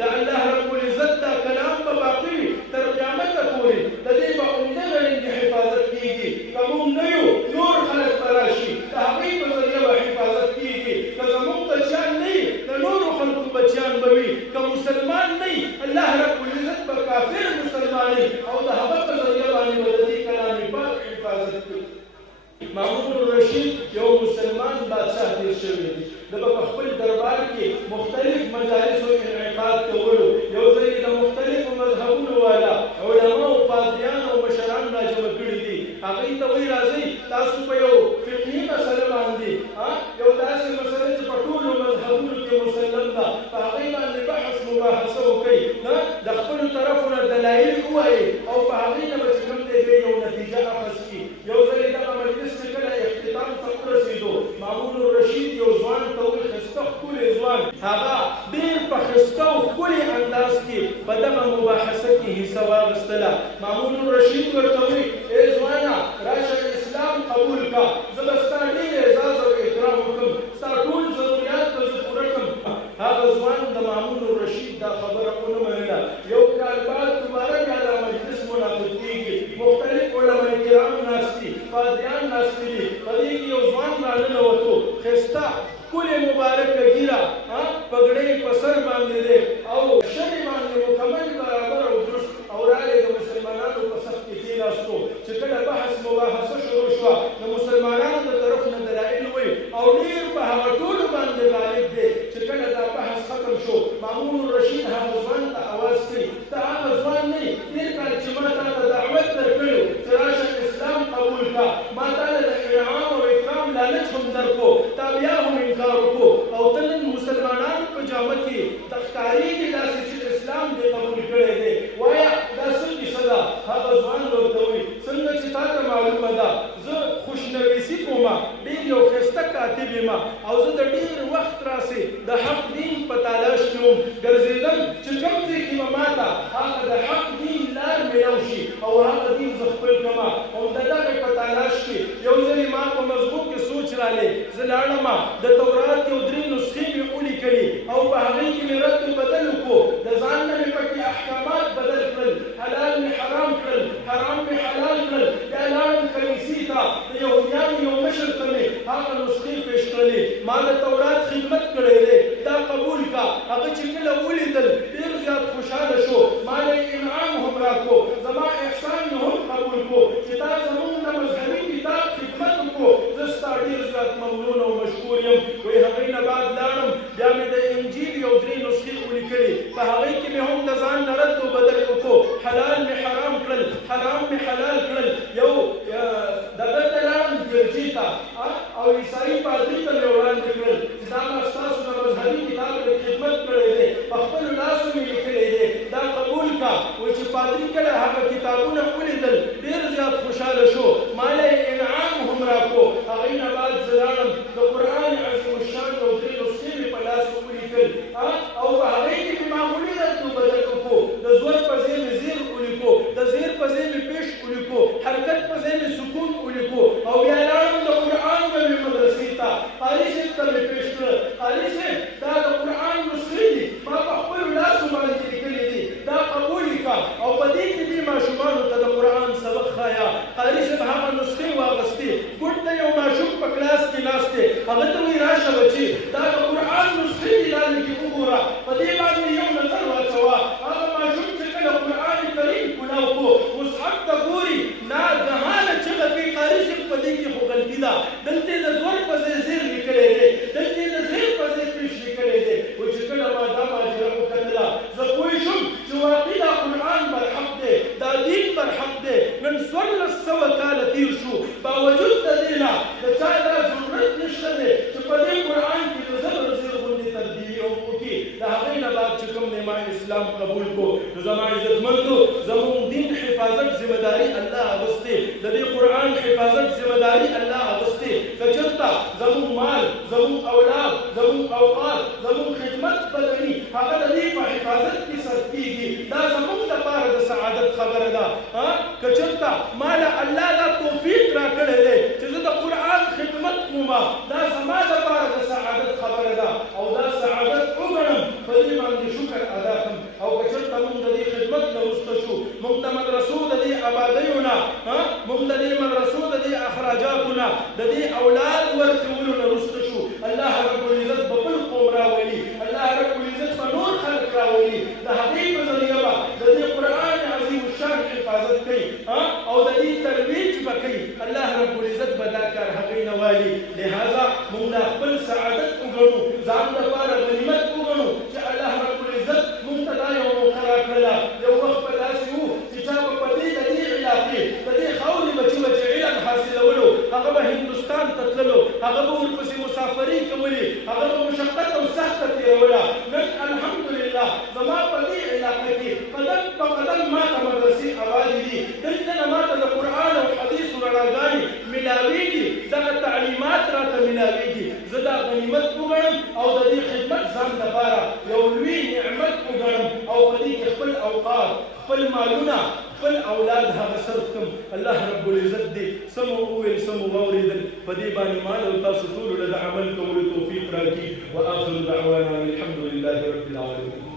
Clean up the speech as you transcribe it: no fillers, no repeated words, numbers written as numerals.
د الله رب العزت دا کلام به باقي وي تر قیامته پورې د دې به عمده رنګ حفاظت کېږي. که موږ نه یو نور خلک به راشي د هغوی په ذریعه به حفاظت کېږي. که زموږ بچیان نه وي د نورو خلکو بچیان به وي. که مسلمان نه وي الله رب العزت به کافر مسلمانوي او د هغه په ذریعه باندې به د دې کلام پاک حفاظت کوي. مامون الرشید یو مسلمان بادشاه تیر شوی دی. د په خپل دربار کې مختلف مجالسو انعقاد کولو، یو ځای د مختلفو مذهبونو والا علماو پادریان او مشران راجمع کړي دي. هغوی ته وایي راځئ تاسو په یو فقهي مسله باندې یو داسې مسله چې په ټولو مذهبونو کې مسلم ده په هغوی باندې بحث مباحثه وکړئ، د خپلو طرفو نه دلایل ووایئ او په هغوی نه به چې کوم دی دوی یو نتیجه اخذ کړي. یو ځل دغه مجلس چې کله اختتام ته ورسېدو مامون الرشید یو ځوان ته وویل ښایسته ښکلی ځوان هغه ډېر په ښایسته او ښکلي انداز کې په دغه مباحثه کې حصه واخیستله. مامون الرشید ورته وویل ای ځوانه راشه اسلام قبول کا، زه به ستا ډېر اعزاز او اکرام وکړم، ستا ټول ضروریات به زه پوره کړم. هغه ځوان د مامون الرشید دا خبره ونه منله. یو کال بعد دوباره بیا دا مجلس منعقد کېږي، مختلف علما کرام ناست دي، پادریان ناست دي، په دې کې یو ځوان راننوتو ښایسته ښکلې مبارکه ږیره پګړۍ په سر باندې دی او شنې باندې مکمل برابر او درست او راغلی د مسلمانانو په صف کې کېناستو. چې کله بحث مباحثه شروع شوه د مسلمانانو د طرف نه دلایل وایي او ډېر په هغه ټولو باندې غالب دی. چې کله دا بحث ختم شو مامون الرشید هغه ځوان ته اواز کوي ته هغه ځوان نه یې تېر کال چې ما تا ته دعوت درکړی و چې راشه اسلام قبول کا، ما تا له د انعام او اکرام لالچ هم درکو، تا بیا هم انکار وکړو او ته نن مسلمانانو په جامه کې ته ښکارېږي داسې چې اسلام دې قبول کړی دی، وایه دا څه کیسه ده؟ هغه ځوان ورته وایي څنګه چې تا ته معلومه ده زه خوشنویسي کوم، ډېر یو ښایسته کاتب یم او زه د ډېر وخت راسې د حق دین په تلاش کې وم، ګرځېدم چې کوم ځای کې به ما ته هغه د حق دین لار میلاو شي او هغه دین زه خپل کړمه. او د دغې په تلاش کې یو ځلې ما په مضمو کې سوچ رالی، زه لاړم د تورات یو 3 نسخې مې ولیکلې او په هغې کې مې رد بدل وکړو، د ځان نه مې پکې احکامات بدل کړل، حلال مې حرام کړل، حرام مې حلال کړل. بیا لاړم کلیسې ته د یهودیانو یو مشر ته مې هغه نسخې پیش کړلې، ما د تورات خدمت کړی دی دا قبول کا. هغه چې کله ولیدل ډېر زیات خوشحاله شو، ما له انعام هم راکړو، زما احسان مې هم قبول کړو چې تا زموږ د مذهبي کتاب خدمت وکړو، زه ستا ډېر زیات ممنون او مشکور یم. وایي هغوی نه بعد لاړم بیا مې د انجیل یو 3 نسخې ولیکلې، په هغوی کې مې هم د ځان نه رد و بدل وکړو، حلال مې حرام کړل، حرام مې حلال کړل. یو دغه ته لاړم ګرجي ته او عیسایي پادري ته مې وړاندې کړل چې دا ما ستاسو د مذهبي کتاب خدمت کړی دی، په خپلو لاسو مې لیکلی دی، دا قبول کا. وایي چې پادري کله هغه کتابونه ولیدل ډېر زیات خوشحاله شو، ما له انعام هم راکړو. هغوی نه بعد زه لاړم د قرآن عظیم الشان یو 3 نسخې مې په لاس ولیکل او په هغوی کې مې معمولي رد و بدل وکړو، د زور په ځای مې زیر ولیکو، د زیر په ځای مې پیش ولیکو، حرکت په ځای مې سکون ولیکو. او بیا لاړم د قرآن نوې مدرسې ته، قاري صاحب ته مې پیش کړل، قاري صاحب دا د قرآن نسخې دي ما په خپلو لاسو باندې لیکلي دي، دا قبول یې کا او په دې کې دې ماشومانو ته د قرآن سبق ښایه. قاري صاحب هغه نسخې واخیستې، ګوټ ته یو ماشوم په کلاس کې ناست دی، هغه ته وایي راشه بچې دا د قرآن نسخې دي لاندې کې وګوره، په دې باندې یو نظر واچوه. هغه ماشوم چې کله قرآن کریم کلاو کړو مصحف ته ګوري ناګهانه چغه کوي قاري صاحب په دې کې خو غلطي ده، دلته یې د زور په ځای زیر لیکلی دی، دلته یې د زیر په ځای پیش لیکلی دی. وایي چې کله ما دا ماجره وکتله زه پوه شوم چې واقعي دا قرآن برحق دی، دا دین برحق دی. نن 1400 کاله تیر شو، باوجود د دې نه د چا دا ضرورت نشته دی چې په دې قرآن کې د زبر زیر غوندې تبدیلي وکړي. د هغې نه بعد چې کوم دی ما اسلام قبول کړو، نو زما عزتمندو زموږ دین حفاظت ذمه داري الله اخیستې، د دې قرآن حفاظت ذمه داري الله اخیستې. که چېرته زموږ مال، زموږ اولاد، زموږ اوقات، زموږ خدمت بدني هغه د دې په حفاظت کې صرف کېږي، دا زموږ دپاره د سعادت خبره ده. که چېرته ما له الله دا توفیق راکړی دی چې زه د قرآن خدمت کوم، دا زما دپاره د سعادت خبره ده او دا سعادت وګڼم، په دې باندې شکر ادا والي د هغې په ذریعه به د دې قرآن عظیم الشان حفاظت کوي او د دې ترویج به کوي الله رب العزت به دا کار هغې نه والي لهذا موږ دا خپل سعادت وګڼو ځان لپاره غنیمت وګڼو چې الله رب العزت موږ ته دا یو موقع راکړله یو وخت به داسې و چې چا به په دې د دې علاقې د دې خاورې به چې علم حاصلولو هغه به هندوستان ته تللو هغه به ورپسې مسافري کولې هغه به مشقت او سخته تېروله نن الحمدلله زما په دې علاقه کې قدم په قدم ما ته مدرسې آبادې دي دلته نه ما ته د قرآن او حدیثو رڼاګانې ملاوېږي دغه تعلیمات راته ملاوېږي زه دا غنیمت وګڼم او د دې خدمت ځان لپاره یو لوی نعمت وګڼم او په دې کې خپل اوقات خپل مالونه خپل اولاد هغه صرف کړم الله رب العزت دې سمو وویل سمو واورېدل په دې باندې مال او تاسو ټولو له عمل کولو توفیق راکړي واخر دعوانا الحمد لله رب العالمین